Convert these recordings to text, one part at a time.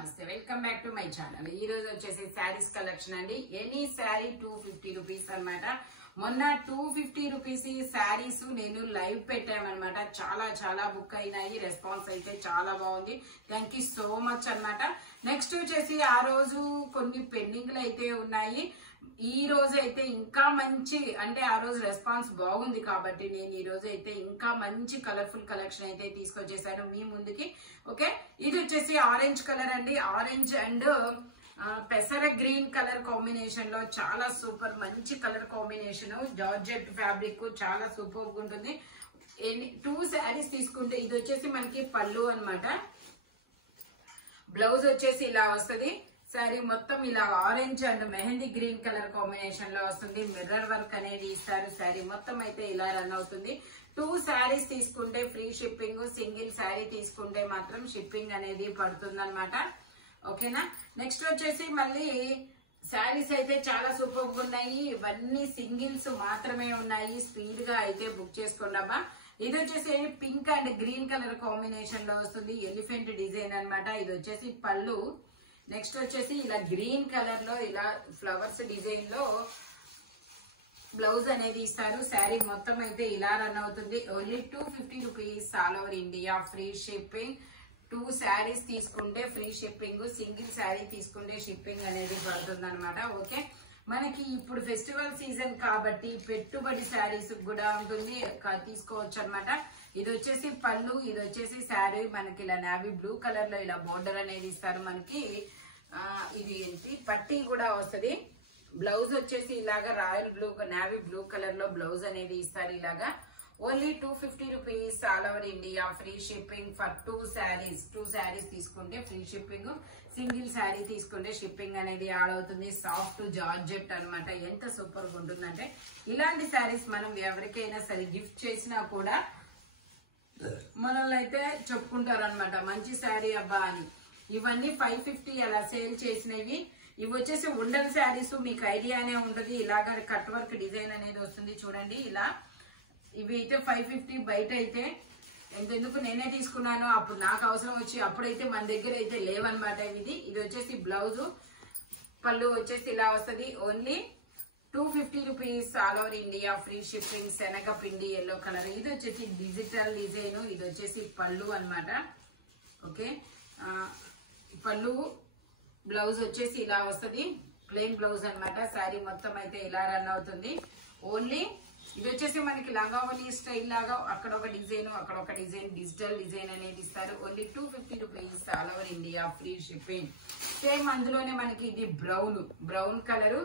నమస్తే welcome back to my channel. ఈ రోజు వచ్చేసి శారీస్ కలెక్షన్ అండి. ఎనీ శారీ 250 రూపీస్ అన్నమాట. మొన్న 250 రూపీస్ ఈ శారీస్ నేను లైవ్ పెట్టామన్నమాట. చాలా బుక్ అయినాయి. రెస్పాన్స్ అయితే చాలా బాగుంది. థ్యాంక్ యూ సో మచ్ అన్నమాట. నెక్స్ట్ వచ్చేసి ఆ రోజు కొన్ని పెండింగ్లు అయితే ఉన్నాయి. ఈ రోజు అయితే ఇంకా మంచి అంటే ఆ రోజు రెస్పాన్స్ బాగుంది కాబట్టి నేను ఈ రోజు అయితే ఇంకా మంచి కలర్ఫుల్ కలెక్షన్ అయితే తీసుకొచ్చేసాను మీ ముందుకి. ఓకే, ఇది వచ్చేసి ఆరెంజ్ కలర్ అండి. ఆరెంజ్ అండ్ పెసర గ్రీన్ కలర్ కాంబినేషన్ లో చాలా సూపర్ మంచి కలర్ కాంబినేషన్. జార్జెట్ ఫ్యాబ్రిక్ చాలా సూపర్ గా ఉంటుంది. 2 శారీస్ తీసుకుంటే ఇది వచ్చేసి మనకి పళ్ళు అన్నమాట. బ్లౌజ్ వచ్చేసి ఇలా వస్తుంది. శారీ మొత్తం ఇలా orange and mehndi green colour combination లో వస్తుంది. మిర్రర్ వర్క్ అనేది ఇస్తారు. శారీ మొత్తం అయితే ఇలా రన్ అవుతుంది. 2 శారీస్ తీసుకుంటే ఫ్రీ షిప్పింగ్, సింగిల్ శారీ తీసుకుంటే మాత్రం షిప్పింగ్ అనేది పడుతుంది అనమాట. ఓకేనా. నెక్స్ట్ వచ్చేసి మళ్ళీ శారీస్ అయితే చాలా సూపర్ గా ఉన్నాయి. ఇవన్నీ సింగిల్స్ మాత్రమే ఉన్నాయి. స్పీడ్ గా అయితే బుక్ చేసుకోండమ్మా. ఇది వచ్చేసి pink and green colour combination లో వస్తుంది. ఎలిఫెంట్ డిజైన్ అన్నమాట. ఇది వచ్చేసి పళ్ళు. నెక్స్ట్ వచ్చేసి ఇలా గ్రీన్ కలర్ లో ఇలా ఫ్లవర్స్ డిజైన్ లో బ్లౌజ్ అనేది ఇస్తారు. శారీ మొత్తం అయితే ఇలా రన్ అవుతుంది. Only 250 rupees all over India free shipping. 2 saris తీసుకుంటే ఫ్రీ షిప్పింగ్, సింగిల్ శారీ తీసుకుంటే షిప్పింగ్ అనేది పడుతుంది అనమాట. ఓకే, మనకి ఇప్పుడు ఫెస్టివల్ సీజన్ కాబట్టి పెట్టుబడి శారీస్ కూడా ఉంటుంది, తీసుకోవచ్చు అనమాట. ఇది వచ్చేసి పళ్ళు, ఇది వచ్చేసి శారీ మనకి ఇలా నావీ బ్లూ కలర్ లో ఇలా బోర్డర్ అనేది ఇస్తారు. మనకి ఇది ఏంటి పట్టీ కూడా వస్తుంది. బ్లౌజ్ వచ్చేసి ఇలాగా royal blue navy blue colour లో బ్లౌజ్ అనేది ఇస్తారు. ఇలాగా only 250 rupees all over India free shipping for 2 saris. 2 saris తీసుకుంటే ఫ్రీ షిప్పింగ్, సింగిల్ శారీ తీసుకుంటే షిప్పింగ్ అనేది యాడ్ అవుతుంది. సాఫ్ట్ జార్జెట్ అన్నమాట. ఎంత సూపర్ గా ఉంటుందంటే ఇలాంటి శారీస్ మనం ఎవరికైనా సరే గిఫ్ట్ చేసినా కూడా మనల్ని అయితే చెప్పుకుంటారు అనమాట, మంచి శారీ అబ్బా అని. ఇవన్నీ 550 అలా సేల్ చేసినవి. ఇవి వచ్చేసి ఉండల్ శారీస్, మీకు ఐడియానే ఉంటది. ఇలాగా కట్ వర్క్ డిజైన్ అనేది వస్తుంది చూడండి. ఇలా ఇవి అయితే 550, బయట అయితే ఎంతెందుకు నేనే తీసుకున్నాను. అప్పుడు నాకు అవసరం వచ్చి అప్పుడైతే మన దగ్గర అయితే లేవన్నమాట. ఇది వచ్చేసి బ్లౌజ్, పళ్ళు వచ్చేసి ఇలా వస్తుంది. Only 250 rupees all over India free shipping. శనగపిండి ఎల్లో కలర్. ఇది వచ్చేసి డిజిటల్ డిజైన్. ఇది వచ్చేసి పళ్ళు అన్నమాట. ఓకే, పళ్ళు బ్లౌజ్ వచ్చేసి ఇలా వస్తుంది. ప్లెయిన్ బ్లౌజ్ అన్నమాట. శారీ మొత్తం అయితే ఇలా రన్ అవుతుంది. ఓన్లీ ఇది వచ్చేసి మనకి లంగావని స్టైల్ లాగా అక్కడ ఒక డిజైన్, అక్కడ ఒక డిజైన్, డిజిటల్ డిజైన్ అనేది ఇస్తారు. Only 250 rupees all over India free shipping. Same అందులోనే మనకి ఇది బ్రౌన్ కలర్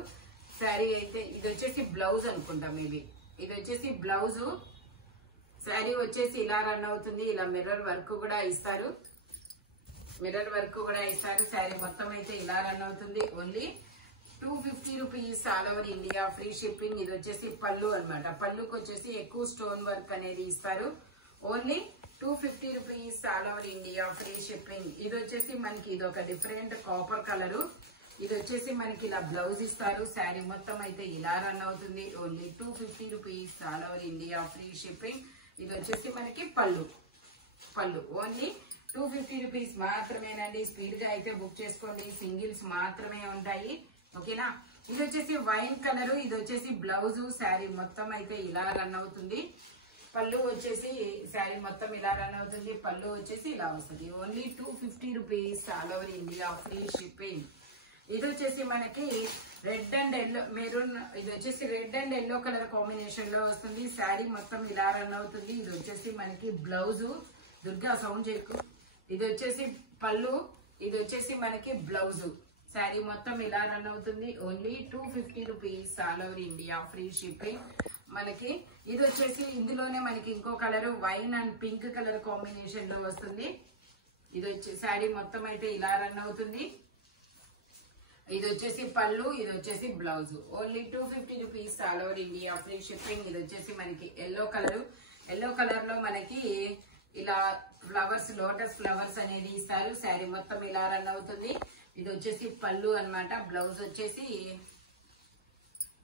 శారీ అయితే ఇది వచ్చేసి బ్లౌజ్ అనుకుంటా మేబీ. ఇది వచ్చేసి బ్లౌజ్. శారీ వచ్చేసి ఇలా రన్ అవుతుంది. ఇలా మిర్రర్ వర్క్ కూడా ఇస్తారు. శారీ మొత్తం అయితే ఇలా రన్ అవుతుంది. Only 250 rupees all over India free shipping. ఇది వచ్చేసి పళ్ళు అన్నమాట. పళ్ళుకి వచ్చేసి ఎక్కువ స్టోన్ వర్క్ అనేది ఇస్తారు. Only 250 rupees all over India free shipping. ఇది వచ్చేసి మనకి ఇది ఒక డిఫరెంట్ కాపర్ కలర్. ఇది వచ్చేసి మనకి ఇలా బ్లౌజ్ ఇస్తారు. శారీ మొత్తం అయితే ఇలా రన్ అవుతుంది. Only 250 rupees all over India free shipping. ఇది వచ్చేసి మనకి పళ్ళు. ఓన్లీ 250 రూపీస్ మాత్రమేనండి. స్పీడ్ గా అయితే బుక్ చేసుకోండి. సింగిల్స్ మాత్రమే ఉంటాయి. ఓకేనా. ఇది వచ్చేసి వైన్ కలర్. ఇది వచ్చేసి బ్లౌజ్. శారీ మొత్తం అయితే ఇలా రన్ అవుతుంది. పళ్ళు వచ్చేసి శారీ మొత్తం ఇలా రన్ అవుతుంది. పళ్ళు వచ్చేసి ఇలా వస్తుంది. Only 250 rupees all over India free shipping. ఇది వచ్చేసి మనకి రెడ్ అండ్ ఎల్లో మెరూన్. ఇది వచ్చేసి red and yellow colour combination లో వస్తుంది. శారీ మొత్తం ఇలా రన్ అవుతుంది. ఇది వచ్చేసి మనకి బ్లౌజ్. దుర్గా సౌండ్ చేయకు. ఇది వచ్చేసి పళ్ళు. ఇది వచ్చేసి మనకి బ్లౌజ్. శారీ మొత్తం ఇలా రన్ అవుతుంది. Only 250 rupees all over India free shipping. మనకి ఇది వచ్చేసి ఇందులోనే మనకి ఇంకో colour wine and pink colour combination లో వస్తుంది. ఇది వచ్చి శారీ మొత్తం అయితే ఇలా రన్ అవుతుంది. ఇది వచ్చేసి పళ్ళు. ఇది వచ్చేసి blouse. Only 250 rupees all over India free shipping. ఇది వచ్చేసి మనకి ఎల్లో కలర్ లో మనకి ఇలా ఫ్లవర్స్, లోటస్ ఫ్లవర్స్ అనేది ఇస్తారు. శారీ మొత్తం ఇలా రన్ అవుతుంది. ఇది వచ్చేసి పళ్ళు అన్నమాట. బ్లౌజ్ వచ్చేసి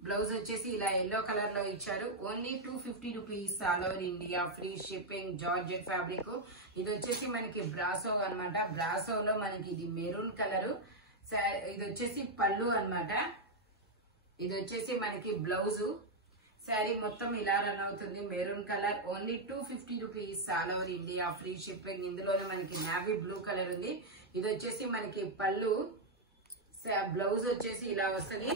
బ్లౌజ్ వచ్చేసి ఇలా ఎల్లో కలర్ లో ఇచ్చారు. Only 250 rupees all over India, free shipping. Georgette fabric. ఇది వచ్చేసి మనకి బ్రాసో అన్నమాట. బ్రాసోలో మనకి ఇది మెరూన్ కలర్. ఇది వచ్చేసి పళ్ళు అన్నమాట. ఇది వచ్చేసి మనకి బ్లౌజ్. శారీ మొత్తం ఇలా రన్ అవుతుంది, maroon colour. Only 250 rupees all over India, free shipping. ఇందులోనే మనకి నావీ బ్లూ కలర్ ఉంది. ఇది వచ్చేసి మనకి పళ్ళు. బ్లౌజ్ వచ్చేసి ఇలా వస్తుంది.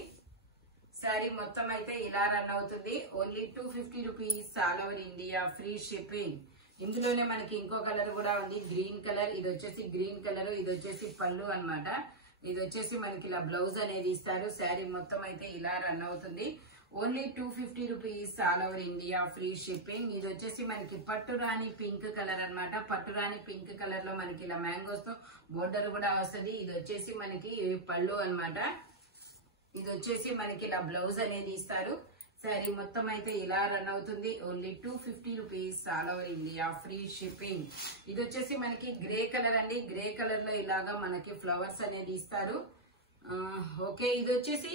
శారీ మొత్తం అయితే ఇలా రన్ అవుతుంది. Only 250 rupees all over India, free shipping. ఇందులోనే మనకి ఇంకో కలర్ కూడా ఉంది, గ్రీన్ కలర్. ఇది వచ్చేసి గ్రీన్ కలర్. ఇది వచ్చేసి పళ్ళు అన్నమాట. ఇది వచ్చేసి మనకి ఇలా బ్లౌజ్ అనేది ఇస్తారు. శారీ మొత్తం అయితే ఇలా రన్ అవుతుంది. Only 250 rupees all over India, free shipping. ఇది వచ్చేసి మనకి పట్టురాణి పింక్ కలర్ అన్నమాట. పట్టురాణి పింక్ కలర్ లో మనకి ఇలా మ్యాంగోస్ తో బోర్డర్ కూడా వస్తుంది. ఇది వచ్చేసి మనకి పళ్ళు అన్నమాట. ఇది వచ్చేసి మనకి ఇలా బ్లౌజ్ అనేది ఇస్తారు. శారీ మొత్తం అయితే ఇలా రన్ అవుతుంది. Only 250 rupees all over India, free shipping. ఇది వచ్చేసి మనకి గ్రే కలర్ అండి. గ్రే కలర్ లో ఇలాగా మనకి ఫ్లవర్స్ అనేది ఇస్తారు. ఓకే, ఇది వచ్చేసి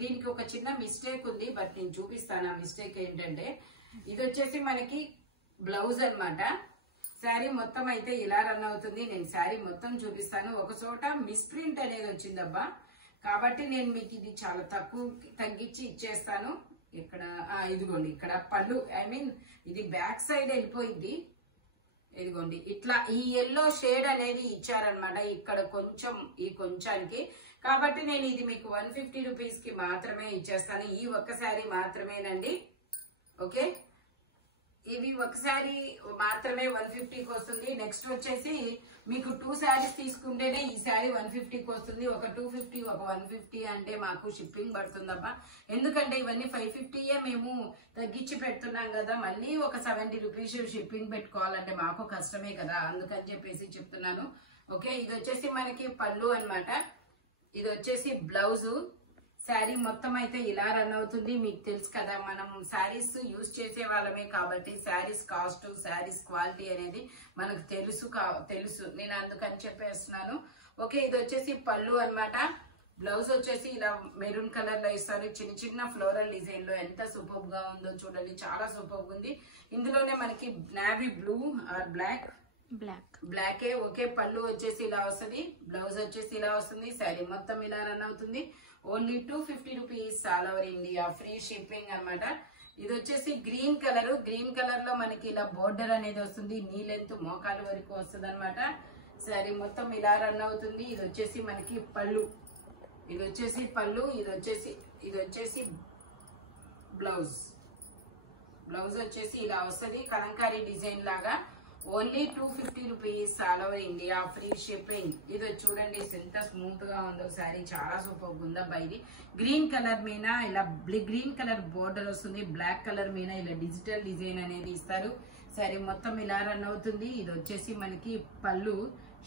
దీనికి ఒక చిన్న మిస్టేక్ ఉంది, బట్ నేను చూపిస్తాను ఆ మిస్టేక్ ఏంటంటే. ఇది వచ్చేసి మనకి బ్లౌజ్ అన్నమాట. శారీ మొత్తం అయితే ఇలా రన్ అవుతుంది. నేను శారీ మొత్తం చూపిస్తాను. ఒక చోట మిస్ప్రింట్ అనేది వచ్చిందబ్బా, కాబట్టి నేను మీకు ఇది చాలా తగ్గించి ఇచ్చేస్తాను. ఇక్కడ ఇదిగోండి, ఇక్కడ పళ్ళు, ఐ మీన్ ఇది బ్యాక్ సైడ్ వెళ్ళిపోయింది. ఇదిగోండి ఇట్లా ఈ ఎల్లో షేడ్ అనేది ఇచ్చారనమాట ఇక్కడ కొంచెం, ఈ కొంచానికి. కాబట్టి నేను ఇది మీకు 150 రూపీస్ కి మాత్రమే ఇచ్చేస్తాను. ఈ ఒక్క శారీ మాత్రమేనండి. ఓకే, ఇవి ఒకసారి మాత్రమే 150కి వస్తుంది. నెక్స్ట్ వచ్చేసి మీకు 2 శారీస్ తీసుకుంటేనే ఈ శారీ 150కి వస్తుంది. ఒక 250 ఒక 150 అంటే మాకు షిప్పింగ్ పడుతుందబ్బా. ఎందుకంటే ఇవన్నీ 550యే మేము తగ్గించి పెడుతున్నాం కదా, మళ్ళీ ఒక 70 రూపీస్ షిప్పింగ్ పెట్టుకోవాలంటే మాకు కష్టమే కదా, అందుకని చెప్పేసి చెప్తున్నాను. ఓకే, ఇది వచ్చేసి మనకి పళ్ళు అన్నమాట. ఇది వచ్చేసి బ్లౌజు. శారీ మొత్తం అయితే ఇలా రన్ అవుతుంది. మీకు తెలుసు కదా, మనం శారీస్ యూజ్ చేసే వాళ్ళమే కాబట్టి శారీస్ కాస్ట్, శారీస్ క్వాలిటీ అనేది మనకు తెలుసు. నేను అందుకని చెప్పేస్తున్నాను. ఓకే, ఇది వచ్చేసి పళ్ళు అన్నమాట. బ్లౌజ్ వచ్చేసి ఇలా మెరూన్ కలర్ లో ఇస్తారు. చిన్న చిన్న ఫ్లోరల్ డిజైన్ లో ఎంత సూపర్ గా ఉందో చూడండి, చాలా సూపర్ ఉంది. ఇందులోనే మనకి నావీ బ్లూ ఆర్ బ్లాకే. ఓకే, పళ్ళు వచ్చేసి ఇలా వస్తుంది, బ్లౌజ్ వచ్చేసి ఇలా వస్తుంది. శారీ మొత్తం ఇలా రన్ అవుతుంది. Only 250 rupees all over India, free shipping అన్నమాట. ఇది వచ్చేసి గ్రీన్ కలర్. గ్రీన్ కలర్ లో మనకి ఇలా బోర్డర్ అనేది వస్తుంది, నీ లెంత్ మోకాలు వరకు వస్తుంది అనమాట. శారీ మొత్తం ఇలా రన్ అవుతుంది. ఇది వచ్చేసి మనకి పళ్ళు. ఇది వచ్చేసి పళ్ళు. ఇది వచ్చేసి బ్లౌజ్. బ్లౌజ్ వచ్చేసి ఇలా వస్తుంది, కలంకారీ డిజైన్ లాగా. Only 250 rupees all over India, free shipping. ఇది చూడండి ఎంత స్మూత్ గా ఉందో శారీ, చాలా సూపర్ ఉందబ్బా. ఇది గ్రీన్ కలర్ మీద ఇలా గ్రీన్ కలర్ బోర్డర్ వస్తుంది, బ్లాక్ కలర్ మీద ఇలా డిజిటల్ డిజైన్ అనేది ఇస్తారు. శారీ మొత్తం ఇలా రన్ అవుతుంది. ఇది వచ్చేసి మనకి పళ్ళు,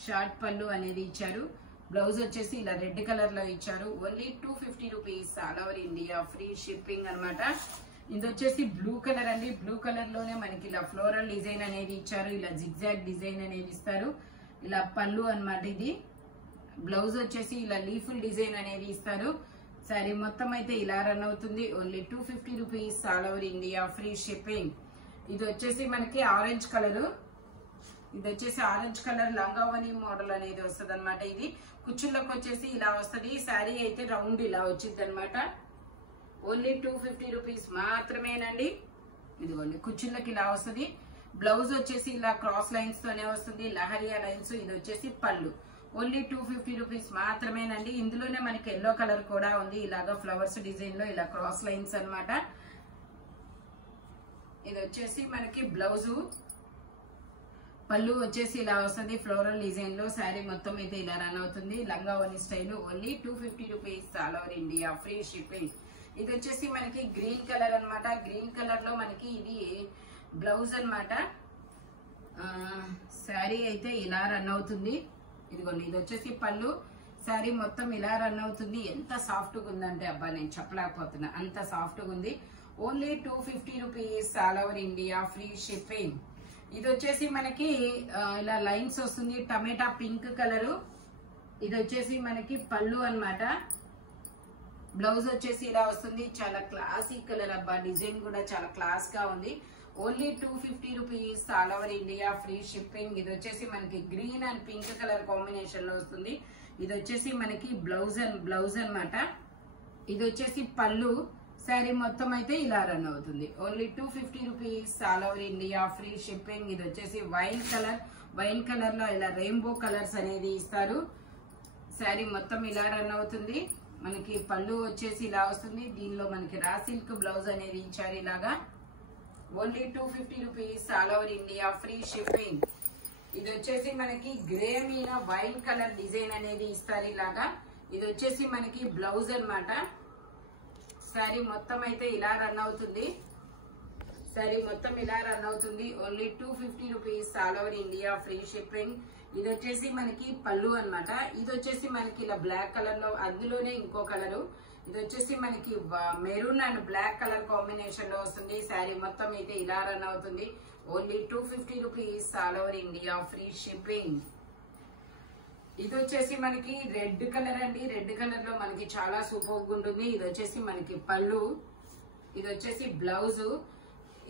షార్ట్ పళ్ళు అనేది ఇచ్చారు. బ్లౌజ్ వచ్చేసి ఇలా రెడ్ కలర్ లో ఇచ్చారు. Only 250 rupees all over India, free shipping అన్నమాట. ఇది వచ్చేసి బ్లూ కలర్ అండి. బ్లూ కలర్ లోనే మనకి ఇలా ఫ్లోరల్ డిజైన్ అనేది ఇచ్చారు, ఇలా జిగ్జాగ్ డిజైన్ అనేది ఇస్తారు. ఇలా పళ్ళు అన్నమాట. ఇది బ్లౌజ్ వచ్చేసి ఇలా లీఫుల్ డిజైన్ అనేది ఇస్తారు. శారీ మొత్తం అయితే ఇలా రన్ అవుతుంది. Only 250 rupees all over India, free shipping. ఇది వచ్చేసి మనకి ఆరెంజ్ కలర్. ఇది వచ్చేసి ఆరెంజ్ కలర్ లంగావని మోడల్ అనేది వస్తుంది అనమాట. ఇది కుచ్చుల్లోకి వచ్చేసి ఇలా వస్తుంది. శారీ అయితే రౌండ్ ఇలా వచ్చింది అనమాట. ఓన్లీ 250 రూపీస్ మాత్రమేనండి. ఇదిగోండి కుచ్చుళ్ళకి ఇలా వస్తుంది. బ్లౌజ్ వచ్చేసి ఇలా క్రాస్ లైన్స్ తోనే వస్తుంది, లహరియా లైన్స్. ఇది వచ్చేసి పళ్ళు. ఓన్లీ 250 రూపీస్ మాత్రమేనండి. ఇందులోనే మనకి ఎల్లో కలర్ కూడా ఉంది, ఇలాగా ఫ్లవర్స్ డిజైన్ లో ఇలా క్రాస్ లైన్స్ అన్నమాట. ఇది వచ్చేసి మనకి బ్లౌజు. పళ్ళు వచ్చేసి ఇలా వస్తుంది ఫ్లోరల్ డిజైన్ లో. శారీ మొత్తం అయితే ఇలా రన్ అవుతుంది, లంగా ఓని style. Only 250 rupees all over India, free shipping. ఇది వచ్చేసి మనకి గ్రీన్ కలర్ అన్నమాట. గ్రీన్ కలర్ లో మనకి ఇది బ్లౌజ్ అన్నమాట. శారీ అయితే ఇలా రన్ అవుతుంది. ఇదిగోండి ఇది వచ్చేసి పళ్ళు. శారీ మొత్తం ఇలా రన్ అవుతుంది. ఎంత సాఫ్ట్ గా ఉందంటే అబ్బా నేను చెప్పలేకపోతున్నా, అంత సాఫ్ట్ గా ఉంది. Only 250 rupees all over India, free shipping. ఇది వచ్చేసి మనకి ఇలా లైన్స్ వస్తుంది, టమాటా పింక్ కలరు. ఇది వచ్చేసి మనకి పళ్ళు అన్నమాట. బ్లౌజ్ వచ్చేసి ఇలా వస్తుంది. చాలా క్లాసీ కలర్ అబ్బా, డిజైన్ కూడా చాలా క్లాస్ గా ఉంది. Only 250 rupees all over India, free shipping. ఇది వచ్చేసి మనకి green and pink colour combination లో వస్తుంది. ఇది వచ్చేసి మనకి బ్లౌజ్ అన్నమాట. ఇది వచ్చేసి పళ్ళు. శారీ మొత్తం అయితే ఇలా రన్ అవుతుంది. Only 250 rupees all over India, free shipping. ఇది వచ్చేసి వైన్ కలర్ లో ఇలా రెయిన్బో కలర్స్ అనేది ఇస్తారు. శారీ మొత్తం ఇలా రన్ అవుతుంది. మనకి పళ్ళు వచ్చేసి ఇలా వస్తుంది. దీనిలో మనకి రా సిల్క్ బ్లౌజ్ అనేది ఇచ్చారు ఇలాగా. Only 250 rupees all over India, free shipping. ఇది వచ్చేసి మనకి గ్రే మీద వైన్ కలర్ డిజైన్ అనేది ఇస్తారు ఇలాగా. ఇది వచ్చేసి మనకి బ్లౌజ్ అన్నమాట. శారీ మొత్తం అయితే ఇలా రన్ అవుతుంది. శారీ మొత్తం ఇలా రన్ అవుతుంది. Only 250 rupees all over India, free shipping. ఇది వచ్చేసి మనకి పళ్ళు అన్నమాట. ఇది వచ్చేసి మనకి ఇలా బ్లాక్ కలర్ లో, అందులోనే ఇంకో కలరు. ఇది వచ్చేసి మనకి maroon and black colour combination లో వస్తుంది. శారీ మొత్తం అయితే ఇలా రన్ అవుతుంది. Only 250 rupees all over India, free shipping. ఇది వచ్చేసి మనకి రెడ్ కలర్ అండి. రెడ్ కలర్ లో మనకి చాలా సూపర్ ఉంటుంది. ఇది వచ్చేసి మనకి పళ్ళు. ఇది వచ్చేసి బ్లౌజ్.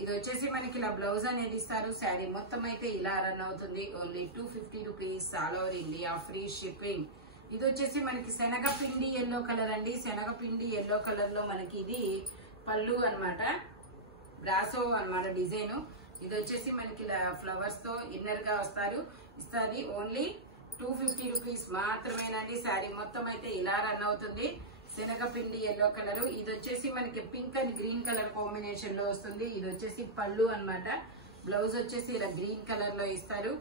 ఇది వచ్చేసి మనకి ఇలా బ్లౌజ్ అనేది ఇస్తారు. శారీ మొత్తం అయితే ఇలా రన్ అవుతుంది. Only 250 rupees all over India, free shipping. ఇది వచ్చేసి మనకి శనగపిండి ఎల్లో కలర్ అండి. శనగపిండి ఎల్లో కలర్ లో మనకి ఇది పళ్ళు అన్నమాట. బ్రాసో అన్నమాట డిజైన్. ఇది వచ్చేసి మనకి ఇలా ఫ్లవర్స్ తో ఇన్నర్ గా ఇస్తుంది. ఓన్లీ 250 రూపీస్ మాత్రమేనండి. శారీ మొత్తం అయితే ఇలా రన్ అవుతుంది. శనగపిండి ఎల్లో కలర్. ఇది వచ్చేసి మనకి pink and green colour combination లో వస్తుంది. ఇది వచ్చేసి పళ్ళు అన్నమాట. బ్లౌజ్ వచ్చేసి ఇలా గ్రీన్ కలర్ లో ఇస్తారు.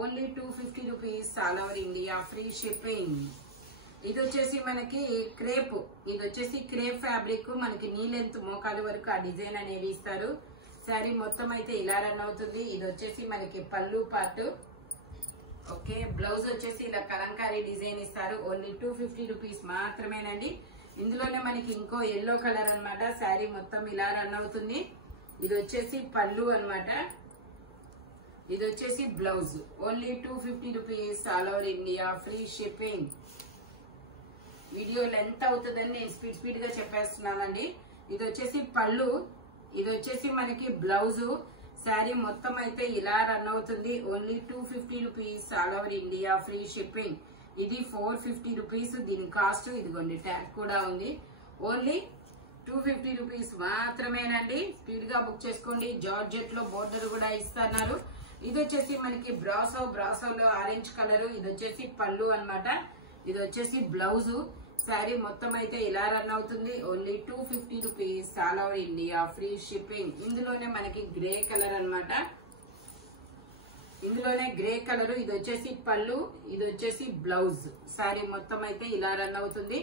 Only 250 rupees all over India, free shipping. ఇది వచ్చేసి మనకి క్రేప్. ఇది వచ్చేసి క్రేప్ ఫ్యాబ్రిక్. మనకి నీ లెంత్ మోకాలు వరకు ఆ డిజైన్ అనేవి ఇస్తారు. శారీ మొత్తం అయితే ఇలా రన్ అవుతుంది. ఇది వచ్చేసి మనకి పళ్ళు పార్ట్. ఓకే, బ్లౌజ్ వచ్చేసి ఇలా కలంకారీ డిజైన్ ఇస్తారు. ఓన్లీ 250 రూపీస్ మాత్రమేనండి. ఇందులోనే మనకి ఇంకో ఎల్లో కలర్ అన్నమాట. శారీ మొత్తం ఇలా రన్ అవుతుంది. ఇది వచ్చేసి పళ్ళు అన్నమాట. ఇది వచ్చేసి blouse. Only 250 rupees all over India, free shipping. Video length అవుతుందని నేను స్పీడ్ గా చెప్పేస్తున్నానండి. ఇది వచ్చేసి పళ్ళు. ఇది వచ్చేసి మనకి బ్లౌజ్. శారీ మొత్తం అయితే ఇలా రన్ అవుతుంది. Only 250 rupees all over India, free shipping. ఇది 450 రూపీస్. దీని కాస్ట్ ఇదిగోండి, ట్యాగ్ కూడా ఉంది. ఓన్లీ 250 రూపీస్ మాత్రమేనండి. స్పీడ్ గా బుక్ చేసుకోండి. జార్జెట్ లో బోర్డర్ కూడా ఇస్తున్నారు. ఇది వచ్చేసి మనకి బ్రాసోలో ఆరెంజ్ కలర్. ఇది వచ్చేసి పళ్ళు అన్నమాట. ఇది వచ్చేసి బ్లౌజ్. శారీ మొత్తం అయితే ఇలా రన్ అవుతుంది. Only 250 rupees all over India, free shipping. ఇందులోనే మనకి గ్రే కలర్ అన్నమాట. ఇందులోనే గ్రే కలర్. ఇది వచ్చేసి పళ్ళు. ఇది వచ్చేసి బ్లౌజ్. శారీ మొత్తం అయితే ఇలా రన్ అవుతుంది.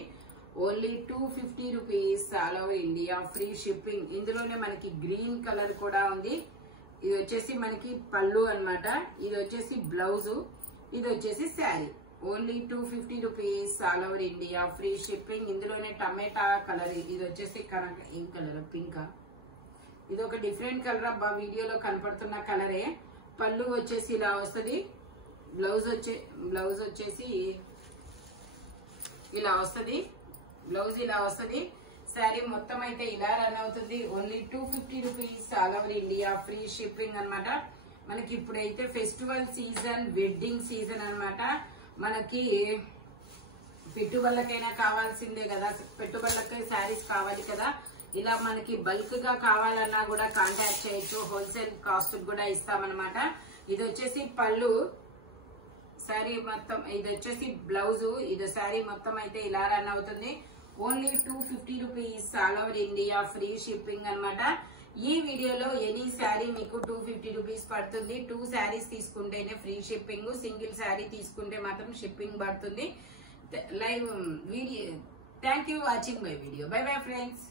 Only 250 rupees all over India, free shipping. ఇందులోనే మనకి గ్రీన్ కలర్ కూడా ఉంది. ఇది వచ్చేసి మనకి పళ్ళు అన్నమాట. ఇది వచ్చేసి బ్లౌజ్. ఇది వచ్చేసి sari. Only 250 rupees all over India, free shipping. ఇందులోనే టమాటా కలర్. ఇది వచ్చేసి ఏం కలర్, పింకా. ఇది ఒక డిఫరెంట్ కలర్ అబ్బా, వీడియోలో కనపడుతున్న కలరే. పళ్ళు వచ్చేసి ఇలా వస్తుంది. బ్లౌజ్ వచ్చేసి ఇలా వస్తుంది. బ్లౌజ్ ఇలా వస్తుంది. శారీ మొత్తం అయితే ఇలా రన్ అవుతుంది. Only 250 rupees all over India, free shipping అన్నమాట. మనకి ఇప్పుడైతే ఫెస్టివల్ సీజన్, వెడ్డింగ్ సీజన్ అన్నమాట. మనకి పెట్టుబడులకైనా కావాల్సిందే కదా, పెట్టుబడులకి శారీస్ కావాలి కదా. ఇలా మనకి బల్క్ గా కావాలన్నా కూడా కాంటాక్ట్ చేయొచ్చు. హోల్సేల్ కాస్ట్ కూడా ఇస్తామన్నమాట. ఇది వచ్చేసి పళ్ళు. శారీ మొత్తం. ఇది వచ్చేసి బ్లౌజ్. ఇది శారీ మొత్తం అయితే ఇలా రన్ అవుతుంది. Only 250 rupees all over India, free shipping అన్నమాట. ఈ వీడియోలో ఎనీ శారీ మీకు 250 రూపీస్ పడుతుంది. 2 శారీస్ తీసుకుంటేనే ఫ్రీ షిప్పింగ్. సింగిల్ శారీ తీసుకుంటే మాత్రం షిప్పింగ్ పడుతుంది. Live video. Thank you watching my video. By bye friends.